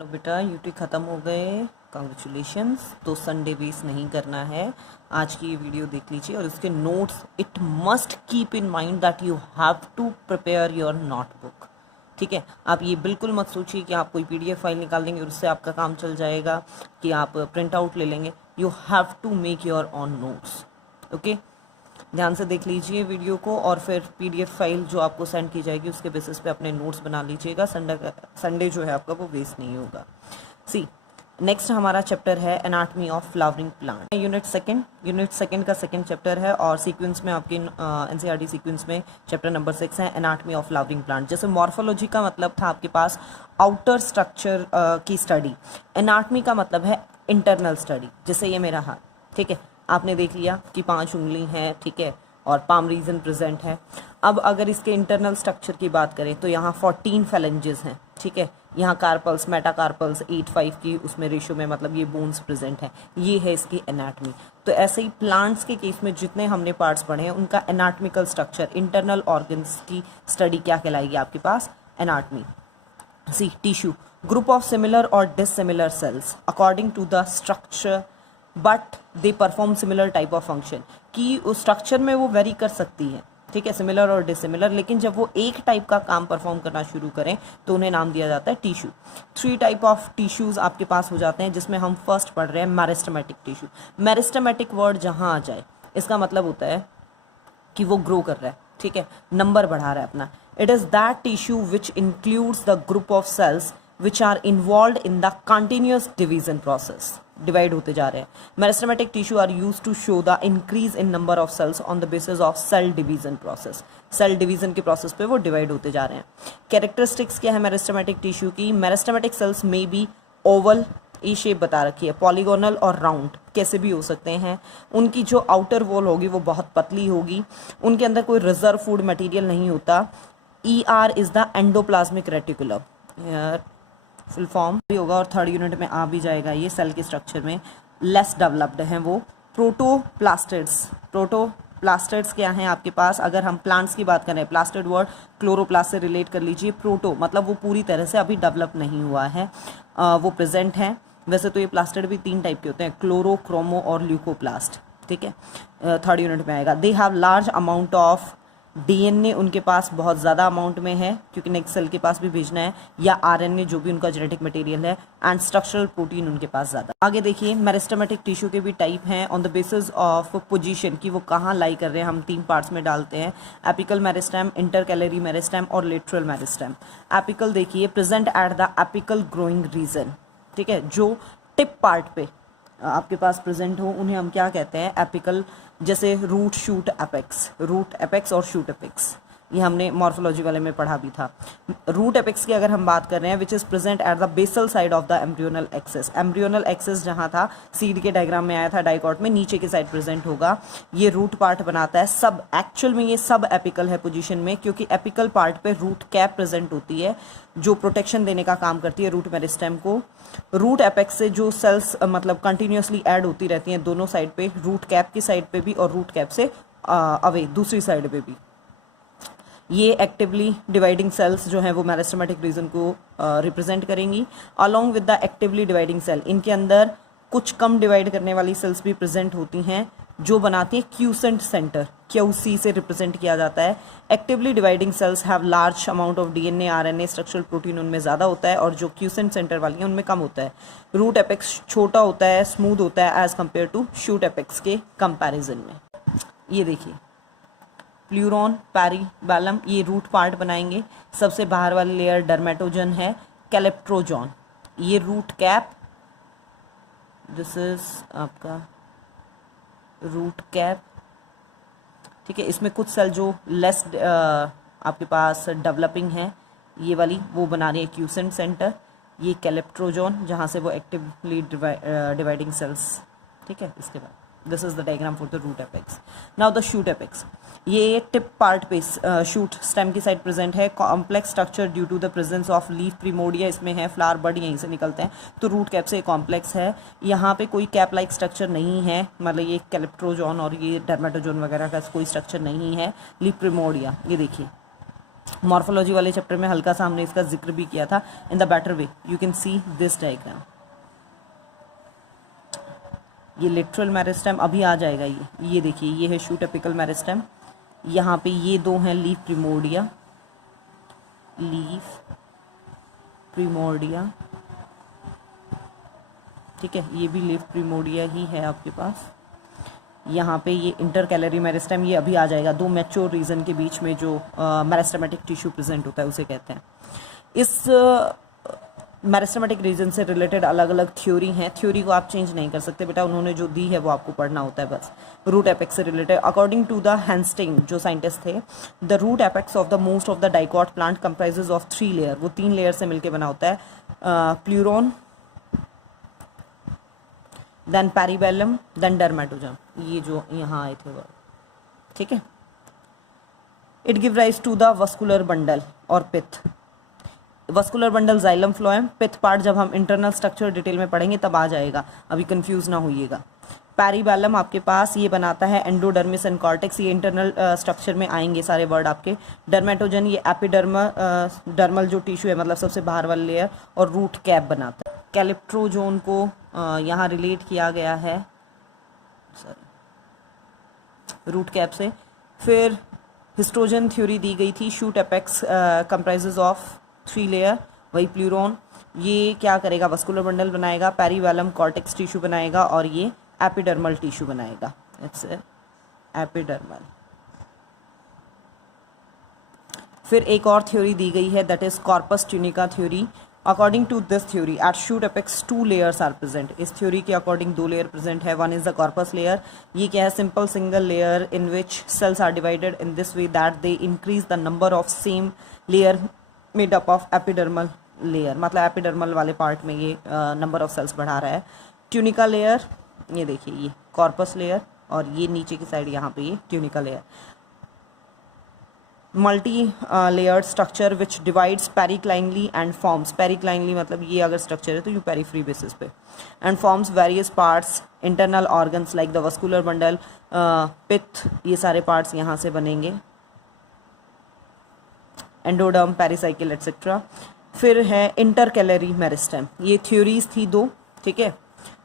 चलो बेटा यूटी ख़त्म हो गए, कंग्रेचुलेशंस। तो संडे बेस नहीं करना है। आज की ये वीडियो देख लीजिए और इसके notes it must keep in mind that you have to prepare your notebook. ठीक है, आप ये बिल्कुल मत सोचिए कि आप कोई पीडीएफ फाइल निकाल देंगे और उससे आपका काम चल जाएगा, कि आप प्रिंट आउट ले लेंगे। You have to make your own notes. Okay, ध्यान से देख लीजिए वीडियो को और फिर पीडीएफ फाइल जो आपको सेंड की जाएगी उसके बेसिस पे अपने नोट्स बना लीजिएगा। संडे जो है आपका वो वेस्ट नहीं होगा। सी नेक्स्ट हमारा चैप्टर है anatomy of flowering plant. Unit second का सेकंड चैप्टर है और सीक्वेंस में आपके एनसीईआरटी सीक्वेंस में चैप्टर नंबर 6 है एनाटमी ऑफ फ्लावरिंग प्लांट। जैसे मॉर्फोलॉजी का मतलब था आपके पास आउटर स्ट्रक्चर की स्टडी, एनाटमी का मतलब है इंटरनल स्टडी। जैसे ये मेरा हाथ, ठीक है, आपने देख लिया कि 5 उंगली हैं, ठीक है, और पाम रीजन प्रेजेंट है। अब अगर इसके इंटरनल स्ट्रक्चर की बात करें तो यहाँ 14 फेलेंजेस हैं, ठीक है। यहाँ कार्पल्स, मेटाकार्पल्स 8:5 की उसमें रेशियो में, मतलब ये बोन्स प्रेजेंट है। ये है इसकी एनाटमी। तो ऐसे ही प्लांट्स के केस में जितने हमने पार्ट्स पढ़े हैं उनका एनाटमिकल स्ट्रक्चर, इंटरनल ऑर्गन्स की स्टडी क्या कहलाएगी आपके पास? Anatomy. C tissue, group of similar और dissimilar cells according to the structure but they perform similar type of function. कि उस स्ट्रक्चर में वो वेरी कर सकती है, ठीक है, सिमिलर और डिसिमिलर, लेकिन जब वो एक टाइप का काम परफॉर्म करना शुरू करें तो उन्हें नाम दिया जाता है टिश्यू। 3 टाइप ऑफ टिश्यूज आपके पास हो जाते हैं, जिसमें हम फर्स्ट पढ़ रहे हैं मेरिस्टेमेटिक टिश्यू। मेरिस्टेमेटिक वर्ड जहाँ आ जाए इसका मतलब होता है कि वो ग्रो कर रहा है, ठीक है, नंबर बढ़ा रहा है अपना। It is that tissue which includes the group of cells which are involve in the continuous division process. Divide होते जा रहे हैं। Meristematic tissue are used to show the increase in number of cells on the basis of cell division process. Cell division के process पे वो divide होते जा रहे हैं। कैरेक्टरिस्टिक्स क्या है मेरिस्टेमेटिक टिश्यू की? मेरिस्टेमेटिक सेल्स में बी ओवल, ई शेप बता रखी है, पॉलीगोनल और राउंड कैसे भी हो सकते हैं। उनकी जो आउटर वॉल होगी वो बहुत पतली होगी। उनके अंदर कोई रिजर्व फूड मटेरियल नहीं होता। ER is the endoplasmic reticulum, full form भी होगा और थर्ड यूनिट में आ भी जाएगा। ये सेल के स्ट्रक्चर में लेस डेवलप्ड हैं वो। प्रोटोप्लास्टिड्स क्या हैं आपके पास? अगर हम प्लांट्स की बात करें, प्लास्टिड वर्ड क्लोरोप्लास्ट से रिलेट कर लीजिए। प्रोटो मतलब वो पूरी तरह से अभी डेवलप नहीं हुआ है, वो प्रेजेंट है। वैसे तो ये प्लास्टिड भी 3 टाइप के होते हैं, क्लोरो, क्रोमो और ल्यूकोप्लास्ट, ठीक है, थर्ड यूनिट में आएगा। They have large amount of DNA उनके पास बहुत ज़्यादा अमाउंट में है क्योंकि नेक्स्ट सेल के पास भी भेजना है, या RNA जो भी उनका जेनेटिक मटेरियल है, एंड स्ट्रक्चरल प्रोटीन उनके पास ज़्यादा। आगे देखिए मेरिस्टेमेटिक टिश्यू के भी टाइप हैं on the basis of position, कि वो कहाँ लाई कर रहे हैं। हम 3 पार्ट्स में डालते हैं, एपिकल मेरिस्टेम, इंटरकैलरी मेरिस्टेम और लेटरल मेरिस्टेम। एपिकल देखिए present at the apical growing region, ठीक है, जो टिप पार्ट पे आपके पास प्रेजेंट हो उन्हें हम क्या कहते हैं? एपिकल। जैसे root, shoot, apex, root apex और शूट एपेक्स, ये हमने मॉर्फोलॉजी वाले में पढ़ा भी था। रूट एपेक्स की अगर हम बात कर रहे हैं, which is present at the basal side of the embryonal axis. Embryonal axis जहाँ था, सीड के डायग्राम में आया था डाइकॉट में, नीचे की साइड प्रेजेंट होगा। ये रूट पार्ट बनाता है। सब एक्चुअल में ये सब एपिकल है पोजीशन में, क्योंकि एपिकल पार्ट पे रूट कैप प्रेजेंट होती है जो प्रोटेक्शन देने का काम करती है रूट मेरिस्टेम को। रूट एपेक्स से जो सेल्स मतलब कंटिन्यूसली ऐड होती रहती हैं दोनों साइड पे, रूट कैप की साइड पे भी और रूट कैप से अवे दूसरी साइड पे भी। ये एक्टिवली डिवाइडिंग सेल्स जो हैं वो मेरिस्टेमेटिक रीजन को रिप्रेजेंट करेंगी। Along with the actively dividing cell, इनके अंदर कुछ कम डिवाइड करने वाली सेल्स भी प्रेजेंट होती हैं जो बनाती है क्यूसेंट सेंटर, QC से रिप्रेजेंट किया जाता है। Actively dividing cells have large amount of DNA, RNA, structural protein उनमें ज़्यादा होता है, और जो क्यूसेंट सेंटर वाली है उनमें कम होता है। रूट एपेक्स छोटा होता है, स्मूथ होता है as compare to shoot apex के कंपैरिजन में। ये देखिए प्लूरॉन, पैरीबैलम, ये रूट पार्ट बनाएंगे। सबसे बाहर वाली लेयर डर्मेटोजन है, कैलेप्ट्रोजॉन, ये रूट कैप, दिस इज आपका रूट कैप, ठीक है। इसमें कुछ सेल जो लेस आपके पास डेवलपिंग है, ये वाली वो बना रही है क्यूसेंट सेंटर। ये कैलेप्ट्रोजॉन जहाँ से वो एक्टिवली डिवाइडिंग सेल्स, ठीक है। इसके बाद this is the diagram for the root apex. Now the shoot apex, ये टिप पार्ट पे शूट स्टेम की साइड प्रेजेंट है। Complex structure due to the presence of leaf primordia इसमें है, फ्लावर बड यहीं से निकलते हैं, तो रूट कैप से कॉम्प्लेक्स है। यहाँ पे कोई कैप लाइक स्ट्रक्चर नहीं है, मतलब ये कैलेप्ट्रोजॉन और ये डर्मेटोजोन वगैरह का कोई स्ट्रक्चर नहीं है। लीफ प्रिमोडिया, ये देखिए मॉर्फोलॉजी वाले चैप्टर में हल्का सा हमने इसका जिक्र भी किया था। In the better way you can see this diagram. ये लिटरल मेरिस्टेम अभी आ जाएगा। ये देखिए, ये है शूट एपिकल मेरिस्टेम। यहाँ पे ये दो हैं लीफ प्रिमोर्डिया, ठीक है, ये भी लीफ प्रिमोर्डिया ही है आपके पास। यहाँ पे ये इंटरकैलरी मेरिस्टेम, ये अभी आ जाएगा। दो मैच्योर रीजन के बीच में जो मेरिस्टेमेटिक टिश्यू प्रेजेंट होता है उसे कहते हैं। इस मेरिस्टेमेटिक रीजन से रिलेटेड अलग अलग थ्योरी हैं। थ्योरी को आप चेंज नहीं कर सकते बेटा, उन्होंने जो दी है वो आपको पढ़ना होता है बस। रूट एपेक्स से related according to the Hanstein जो साइंटिस्ट थे, the root apex of the most of the dicot plant comprises of 3 layer. वो 3 लेयर से मिलकर बना होता है। Plerome, then periblem, then dermatogen. ये जो यहाँ आए थे वो, ठीक है। It give rise to the vascular bundle और pith. Vascular bundle xylem phloem, pith part जब हम इंटरनल स्ट्रक्चर डिटेल में पढ़ेंगे तब आ जाएगा, अभी कंफ्यूज ना होइएगा। पेरिबेलम आपके पास ये बनाता है एंडोडर्मिस एंड कॉर्टेक्स, ये इंटरनल स्ट्रक्चर में आएंगे सारे वर्ड आपके। डर्मेटोजन ये एपिडर्मल जो टिश्यू है, मतलब सबसे बाहर वाला लेयर, और रूट कैप बनाता है। कैलिप्ट्रोजोन को यहाँ रिलेट किया गया है रूट कैप से। फिर हिस्टोजन थ्योरी दी गई थी। Shoot apex comprises of 3 layer, वही प्लूरोन। ये क्या करेगा, वस्कुलर बंडल बनाएगा, पेरिवेलम कॉर्टेक्स टिश्यू बनाएगा, और ये एपिडर्मल टिश्यू बनाएगा। It's epidermal. फिर एक और थ्योरी दी गई है, that is corpus tunica theory. According to this theory at shoot apex 2 layers are present. इस थ्योरी के अकॉर्डिंग 2 लेयर प्रेजेंट है। One is the corpus layer. ये क्या है, simple single layer in which cells are divided in this way that they increase the number of same layer made up of epidermal layer. मतलब epidermal वाले part में ये number of sales बढ़ा रहा है। ट्यूनिका लेयर, ये देखिए, ये कॉर्पस लेयर, और ये नीचे की साइड यहाँ पे ये tunica layer. Multi layered structure which divides periclinally and forms. Periclinally मतलब ये अगर स्ट्रक्चर है तो यू पेरीफ्री बेसिस पे, and forms various parts internal organs like the vascular bundle, pith, ये सारे पार्ट्स यहाँ से बनेंगे। Endoderm, pericycle etcetera. फिर है इंटरकैलरी मेरिस्टेम। ये थ्योरीज थी 2, ठीक है।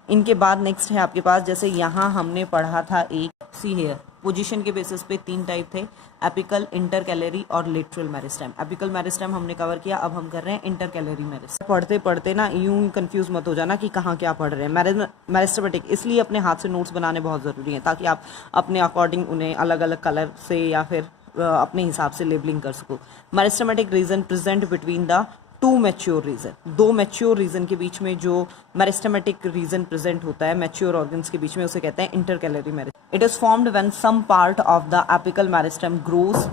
इनके बाद नेक्स्ट है आपके पास, जैसे यहाँ हमने पढ़ा था एक सी हेयर, पोजीशन के बेसिस पे 3 टाइप थे, एपिकल, इंटरकैलरी और लेटरल मेरिस्टेम। एपिकल मेरिस्टेम हमने कवर किया, अब हम कर रहे हैं इंटरकैलरी मेरिस्टेम। पढ़ते पढ़ते ना यूं कंफ्यूज मत हो जाना कि कहाँ क्या पढ़ रहे हैं। मेरिस्टेमेटिक इसलिए अपने हाथ से नोट्स बनाने बहुत ज़रूरी है, ताकि आप अपने अकॉर्डिंग उन्हें अलग अलग कलर से या फिर अपने हिसाब से लेबलिंग कर सको। Meristematic region present between the 2 mature region. 2 mature region के बीच में जो मेरिस्टेमेटिक रीजन प्रेजेंट होता है मैच्योर ऑर्गन्स के बीच में, उसे कहते हैं intercalary meristem. It is formed when some part of the apical meristem grows,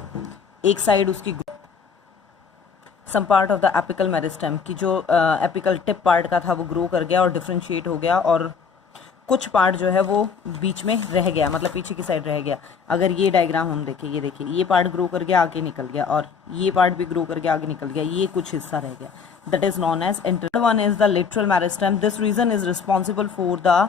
एक साइड उसकी, some part of the apical meristem की जो एपिकल टिप पार्ट का था वो ग्रो कर गया और डिफ्रेंशिएट हो गया, और कुछ पार्ट जो है वो बीच में रह गया, मतलब पीछे की साइड रह गया। अगर ये डायग्राम हम देखें, ये देखिए, ये पार्ट ग्रो कर गया आगे निकल गया, और ये पार्ट भी ग्रो करके आगे निकल गया, ये कुछ हिस्सा रह गया, that is known as inter. One is the lateral meristem. This region is responsible for the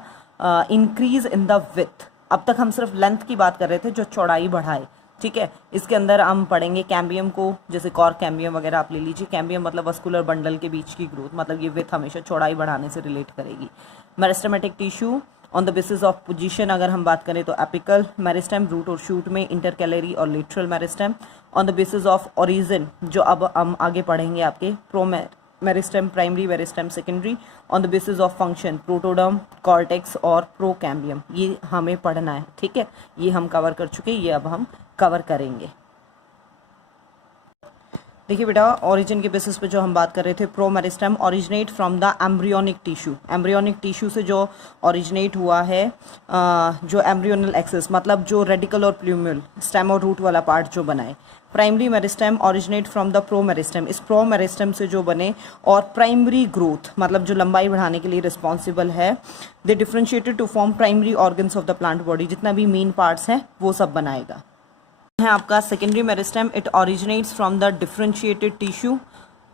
increase in the width. अब तक हम सिर्फ लेंथ की बात कर रहे थे, जो चौड़ाई बढ़ाए, ठीक है। इसके अंदर हम पढ़ेंगे कैम्बियम को, जैसे कॉर्क कैम्बियम वगैरह आप ले लीजिए। कैम्बियम मतलब वस्कुलर बंडल के बीच की ग्रोथ, मतलब ये विथ हमेशा चौड़ाई बढ़ाने से रिलेट करेगी। Meristematic tissue on the basis of position अगर हम बात करें तो एपिकल मेरिस्टेम, रूट और शूट में इंटरकैलरी और lateral meristem. On the basis of origin, जो अब हम आगे पढ़ेंगे आपके, pro meristem, primary meristem, secondary. On the basis of function, protoderm, cortex और प्रोकैम्बियम। ये हमें पढ़ना है, ठीक है। ये हम कवर कर चुके, ये अब हम कवर करेंगे। देखिए बेटा, ओरिजिन के बेसिस पे जो हम बात कर रहे थे, pro meristem originate from the embryonic tissue. Embryonic tissue से जो ओरिजिनेट हुआ है, जो एम्ब्रियोनल एक्सिस, मतलब जो रेडिकल और प्लूम्यूल, स्टेम और रूट वाला पार्ट जो बनाए। Primary meristem originate from the pro meristem. इस प्रो मेरिस्टेम से जो बने और प्राइमरी ग्रोथ, मतलब जो लंबाई बढ़ाने के लिए रिस्पॉन्सिबल है। They differentiated to form primary organs of the plant body. जितना भी मेन पार्ट्स हैं वो सब बनाएगा। है आपका secondary meristem. It originates from the differentiated tissue,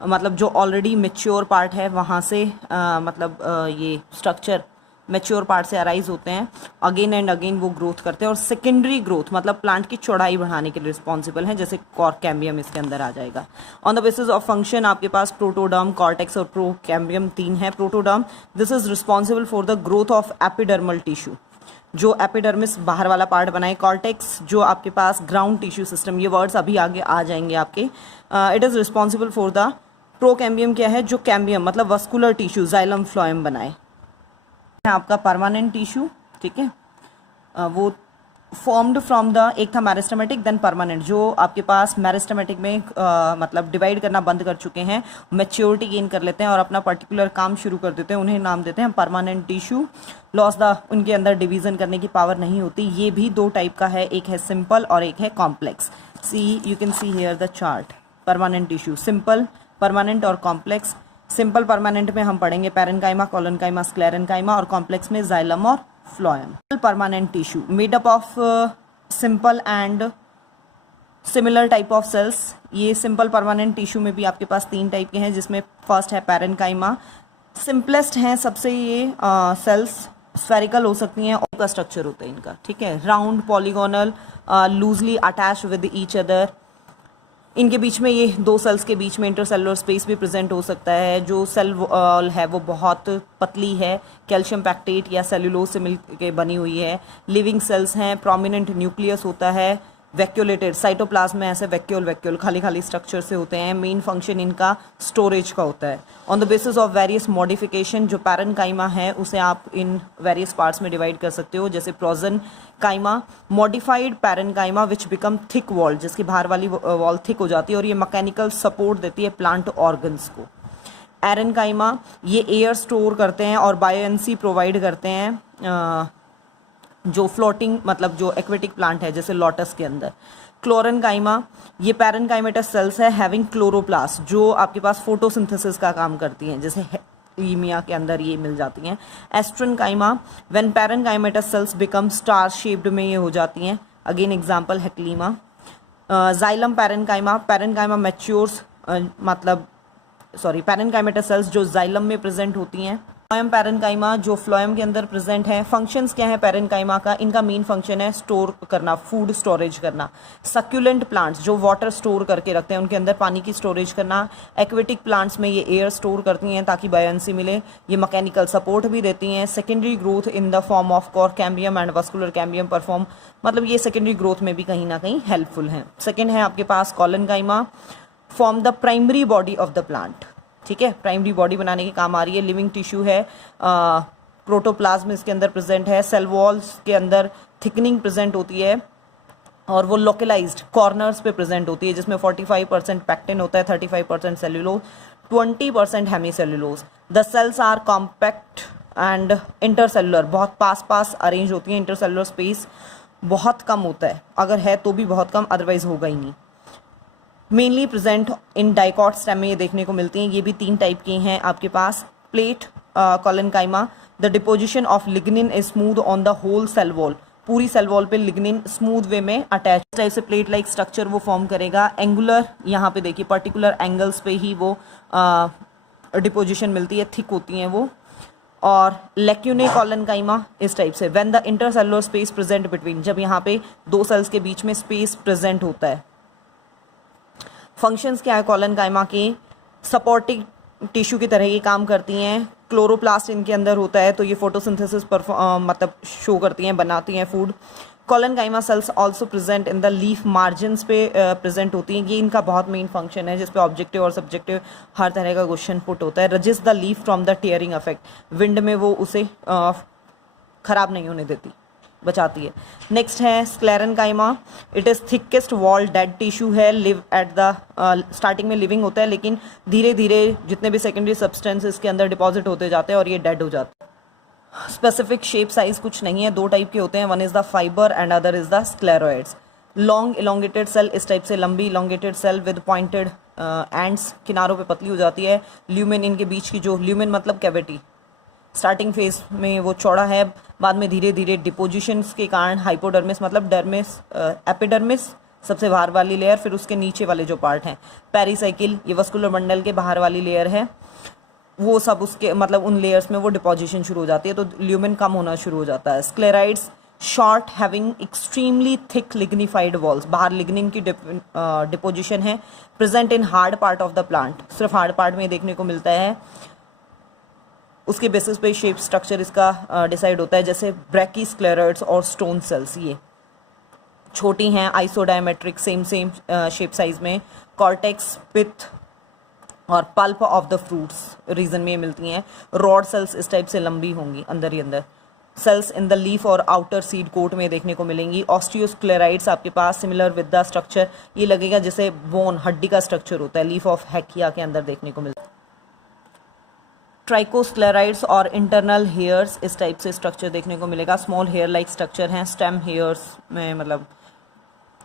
मतलब जो ऑलरेडी मेच्योर पार्ट है वहाँ से, मतलब ये स्ट्रक्चर मैच्योर पार्ट से अराइज होते हैं, अगेन एंड अगेन वो ग्रोथ करते हैं और सेकेंडरी ग्रोथ मतलब प्लांट की चौड़ाई बढ़ाने के लिए रिस्पॉन्सिबल हैं, जैसे कॉर्कैम्बियम इसके अंदर आ जाएगा। On the basis of function आपके पास प्रोटोडर्म, कॉर्टेक्स और प्रोकैम्बियम 3 है। Protoderm this is responsible for the growth of epidermal tissue, जो एपिडर्मिस बाहर वाला पार्ट बनाए। कॉर्टेक्स जो आपके पास ग्राउंड टिश्यू सिस्टम, ये वर्ड्स अभी आगे आ जाएंगे आपके। It is responsible for the procambium क्या है, जो कैम्बियम मतलब वस्कुलर टिश्यू जाइलम फ्लोएम बनाए। आपका परमानेंट टिश्यू, ठीक है, वो फॉर्म्ड फ्रॉम द, एक था मेरिस्टेमेटिक देन परमानेंट, जो आपके पास मेरिस्टेमेटिक में मतलब डिवाइड करना बंद कर चुके हैं, मैच्योरिटी गेन कर लेते हैं और अपना पर्टिकुलर काम शुरू कर देते हैं, उन्हें नाम देते हैं परमानेंट टिश्यू। लॉस द, उनके अंदर डिवीजन करने की पावर नहीं होती। ये भी 2 टाइप का है, एक है सिंपल और एक है complex. See you can see here the chart, permanent tissue, simple, permanent और कॉम्प्लेक्स। सिंपल परमानेंट में हम पढ़ेंगे पैरेन्काइमा, कोलोनकाइमा, स्क्लेरेन्काइमा और कॉम्प्लेक्स में जाइलम और phloem. Permanent tissue made up of simple and similar type of cells. ये simple permanent tissue में भी आपके पास 3 टाइप के हैं, जिसमें फर्स्ट है पैरेन्काइमा, सिंपलेस्ट हैं सबसे ये सेल्स, स्फेरिकल हो सकती हैं और का स्ट्रक्चर होता है इनका, ठीक है, round, polygonal, loosely attached with each other. इनके बीच में, ये 2 सेल्स के बीच में इंटरसेलुलर स्पेस भी प्रेजेंट हो सकता है। जो सेल वॉल है वो बहुत पतली है, कैल्शियम पैक्टेट या सेल्यूलोज से मिल के बनी हुई है। लिविंग सेल्स हैं, प्रोमिनेंट न्यूक्लियस होता है, वैक्यूलेटेड, साइटोप्लाज्म में ऐसे वैक्यूल खाली खाली स्ट्रक्चर से होते हैं। मेन फंक्शन इनका स्टोरेज का होता है। On the basis of various modification, जो पैरेन्काइमा है उसे आप इन वेरियस पार्ट्स में डिवाइड कर सकते हो, जैसे prosenchyma, modified parenchyma which become thick wall, जिसकी बाहर वाली वॉल थिक हो जाती है और ये मैकेनिकल सपोर्ट देती है प्लांट ऑर्गन्स को। एरेन्काइमा, ये एयर स्टोर करते हैं और बायोएंसी प्रोवाइड करते हैं, जो फ्लोटिंग मतलब जो एक्वेटिक प्लांट है जैसे लोटस के अंदर। क्लोरेन्काइमा, ये पैरेन्काइमेटस सेल्स है हैविंग क्लोरोप्लास्ट, जो आपके पास फोटोसिंथेसिस का काम करती हैं, जैसे लीमिया के अंदर ये मिल जाती हैं। Astrenchyma, when parenchymatous cells become star shaped में ये हो जाती हैं, अगेन एग्जांपल हेक्लीमा। जाइलम पैरेन्काइमा, पैरेन्काइमा मैच्योर्स मतलब पैरेन्काइमेटस सेल्स जो जाइलम में प्रेजेंट होती हैं। फ्लोएम पैरेन्काइमा, जो फ्लोएम के अंदर प्रेजेंट है। फंक्शंस क्या है पैरेन्काइमा का, इनका मेन फंक्शन है स्टोर करना, फूड स्टोरेज करना। सक्यूलेंट प्लांट्स जो वाटर स्टोर करके रखते हैं, उनके अंदर पानी की स्टोरेज करना। एक्वेटिक प्लांट्स में ये एयर स्टोर करती हैं ताकि बायोएंसी मिले। ये मैकेनिकल सपोर्ट भी देती हैं। Secondary growth in the form of cork cambium and vascular cambium perform, मतलब ये सेकेंडरी ग्रोथ में भी कहीं ना कहीं हेल्पफुल हैं। सेकेंड है आपके पास collenchyma, form the primary body of the plant, ठीक है, प्राइमरी बॉडी बनाने के काम आ रही है। लिविंग टिश्यू है, प्रोटोप्लाज्म इसके अंदर प्रेजेंट है। सेल वॉल्स के अंदर थिकनिंग प्रेजेंट होती है और वो लोकलाइज्ड कॉर्नर्स पे प्रेजेंट होती है, जिसमें 45% पैक्टिन होता है, 35% cellulose, 20% hemicellulose. The cells are compact and intercellular, बहुत पास अरेंज होती हैं। इंटरसेलुलर स्पेस बहुत कम होता है, अगर है तो भी बहुत कम, अदरवाइज होगा ही नहीं। Mainly present in dicot stem में ये देखने को मिलती हैं। ये भी 3 टाइप की हैं आपके पास। Plate collenchyma, the deposition of lignin is smooth on the whole cell wall, पूरी सेल वॉल पे लिग्निन स्मूथ वे में अटैच टाइप से प्लेट लाइक स्ट्रक्चर वो फॉर्म करेगा। एंगुलर, यहाँ पे देखिए पर्टिकुलर एंगल्स पे ही वो डिपोजिशन मिलती है, थिक होती हैं वो। और लेक्यूने कोलोनकाइमा इस टाइप से, when the intercellular space present between, जब यहाँ पे 2 सेल्स के बीच में स्पेस प्रेजेंट होता है। फंक्शंस क्या है कोलोनकाइमा के, सपोर्टिंग टिश्यू की तरह ये काम करती हैं। क्लोरोप्लास्ट इनके अंदर होता है तो ये फोटोसिंथेसिस मतलब शो करती हैं, बनाती हैं food. Collenchyma cells also present in the leaf margins पे प्रेजेंट होती हैं। ये इनका बहुत मेन फंक्शन है, जिस पे ऑब्जेक्टिव और सब्जेक्टिव हर तरह का क्वेश्चन पुट होता है। Resist the leaf from the tearing effect, wind में वो उसे खराब नहीं होने देती, बचाती है। नेक्स्ट है sclerenchyma, it is thickest wall dead tissue है, लिव एट द स्टार्टिंग में लिविंग होता है, लेकिन धीरे धीरे जितने भी सेकेंडरी सब्सटेंस इसके अंदर डिपॉजिट होते जाते हैं और ये डेड हो जाते हैं। स्पेसिफिक शेप साइज कुछ नहीं है, 2 टाइप के होते हैं, one is the fibre and other is the sclereids. Long elongated cell, इस टाइप से लंबी elongated cell with pointed ends, किनारों पे पतली हो जाती है। ल्यूमेन, इनके बीच की जो ल्यूमेन मतलब कैविटी, स्टार्टिंग फेज में वो चौड़ा है, बाद में धीरे धीरे डिपोजिशंस के कारण हाइपोडर्मिस मतलब डर्मिस, एपिडर्मिस सबसे बाहर वाली लेयर, फिर उसके नीचे वाले जो पार्ट हैं पेरिसाइकिल, ये वस्कुलर बंडल के बाहर वाली लेयर है। वो सब उसके मतलब उन लेयर्स में वो डिपोजिशन शुरू हो जाती है, तो ल्यूमेन कम होना शुरू हो जाता है। Sclereids short having extremely thick lignified walls, बाहर लिग्निन की डिपोजिशन है, present in hard part of the plant, सिर्फ हार्ड पार्ट में देखने को मिलता है। उसके बेसिस पे शेप स्ट्रक्चर इसका डिसाइड होता है, जैसे ब्रैकी स्क्लेराइड्स और स्टोन सेल्स, ये छोटी हैं, आइसोडायमेट्रिक, सेम शेप साइज में। कॉर्टेक्स, पिथ और pulp of the fruits region में मिलती हैं। रॉड सेल्स इस टाइप से लंबी होंगी अंदर ही अंदर। सेल्स इन द लीफ और आउटर सीड कोट में देखने को मिलेंगी। ऑस्टियोस्क्लेराइड्स आपके पास सिमिलर विद द स्ट्रक्चर, ये लगेगा जैसे बोन, हड्डी का स्ट्रक्चर होता है, लीफ ऑफ हैकिया के अंदर देखने को मिलता है। ट्राइकोस्क्लेराइड्स और इंटरनल हेयर्स, इस टाइप से स्ट्रक्चर देखने को मिलेगा। स्मॉल हेयर लाइक स्ट्रक्चर हैं, स्टेम हेयर्स में मतलब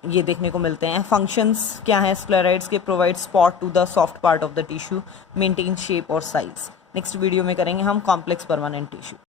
ये देखने को मिलते हैं। फंक्शंस क्या हैं स्क्लेराइड्स के? Provide support to the soft part of the tissue, maintain shape और साइज। नेक्स्ट वीडियो में करेंगे हम कॉम्प्लेक्स परमानेंट टिश्यू।